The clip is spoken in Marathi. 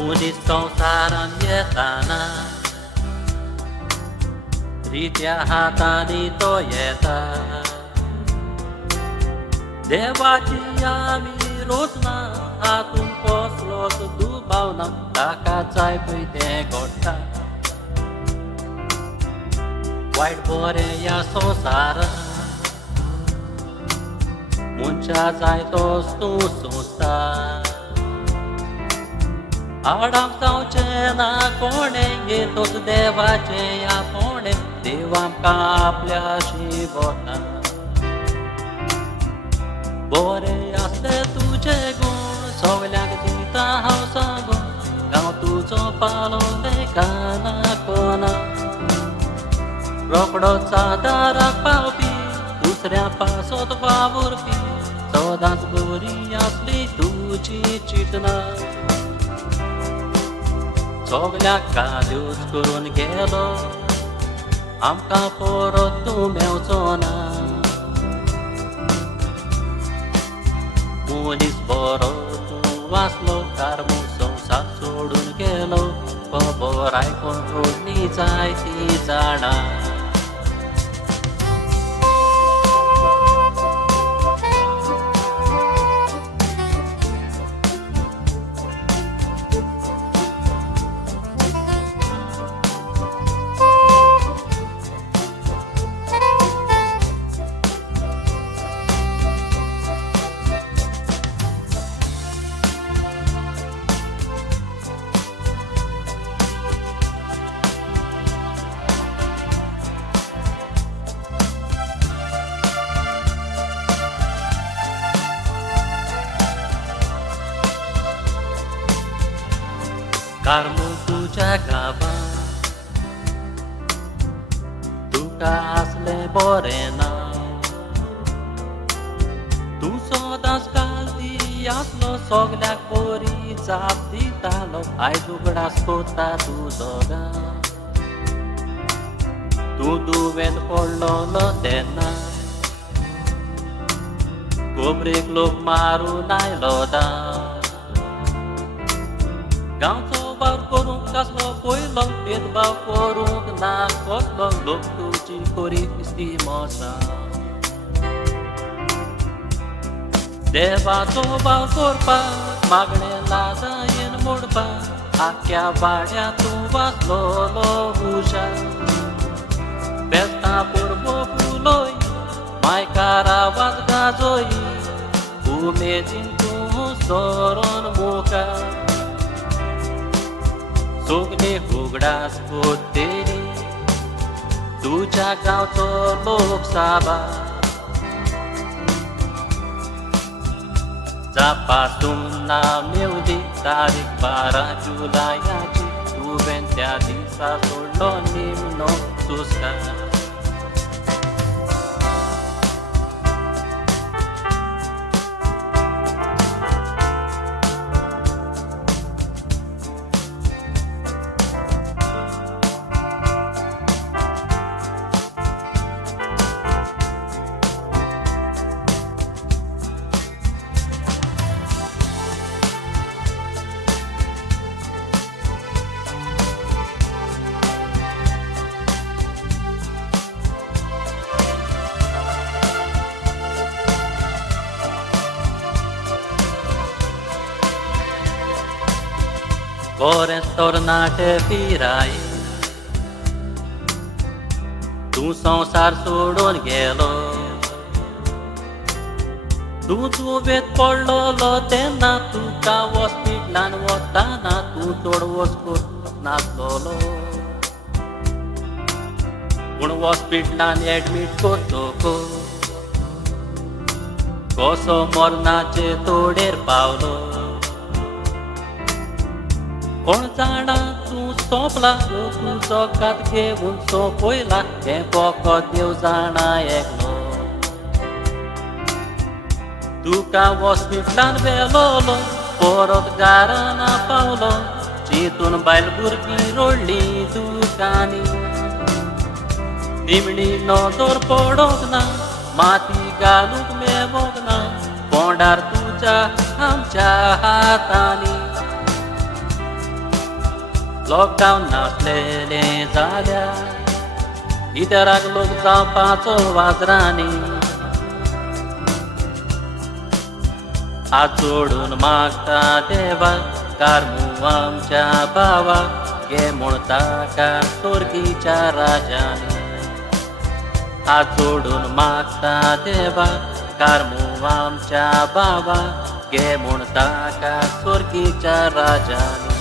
उनीच संसारान येताना रित्या हातांनी तो येता देवाची आमी रोजना हातून कसलोच दुबाव ना ताका जाय पळय तें घडटा वायट बरें ह्या संवसारान मनशा जाय तोच तूं सोंसता आडाक जावचें ना कोणें येतोच देवाचें आपोणें देव आमकां आपल्याशी बोटा बरें आसले तुजे गूण सगल्यांक दिता हांव सांगून गांव तुजो पालो लेकाना कोना रोखडोच आदाराक पावपी दुसऱ्या पासत वावुरपी सदांच बरी आसली तुजी चिंतना सगल्याक काल्यूच करून गेलो आमकां परत तूं मेवचो ना मनीस बरो तूं वाचलो कारमो संवसार सोडून गेलो खबर आयकून रोडणी जायती जाणा कारमो तुज्या गांवांत तुका आसलें बरें नांव तूं सदांच कालती आसलो सगल्याक बरी जाप दितालो आयज उगडास कोत्ता तुजो गांव तूं दुवेंत पडलोलो तेन्ना कोबरेक लोक मारून आयलो दाव गांवचो वावर करूंक कसलो पयलो भेदभाव करूंक ना कसलो लोक तुजी कोरी दिसती मोसा देवाचो भाव करपाक मागणें लाजायेन मोडपाक आख्या वाड्या तूं वाचलोलो हुशार बेस्तां परबो फुलोय मायकार आवाज गाजोय उमेदीन तूं सोरोन मुखार सगळे उगडास कोत्तेरी तुज्या गांवचो लोक साबार जापासून मेवदी तारीख 12 जुलयाची तुवें त्या दिसा सोडलो निमणो सुस्कार Bores tornate firai तू संसार सोडून गेलो तू तुवेत पडलोलो तेन्ना तुका हॉस्पिटलान वताना तू चड वचपून नासलोलो पूण हॉस्पिटलान एडमीट करतको कसो मरणाचे तोडेर पावलो कोण जाणा तूं सोंपला तुजो कात घेवन सोंपयला हें फकत देव जाणा एकलो तुका हॉस्पिटलान व्हेलोलो परत घराना पावलो चिंतून बायल भुरगीं रडलीं दुकानी निमणी नजर पडोंक ना माती घालूंक मेळोंक ना तोंडार तुज्या आमच्या हातांनी लॉकडाऊन नासलेले जाल्या इतराक लोक जावपाचो वाजरांनी हात जोडून मागता देवा कारमू आमच्या भावा घे म्हूण ताका सोर्गीच्या राजाने हात जोडून मागता देवा कारमू आमच्या भावा घे म्हूण ताका सोर्गीच्या राजाने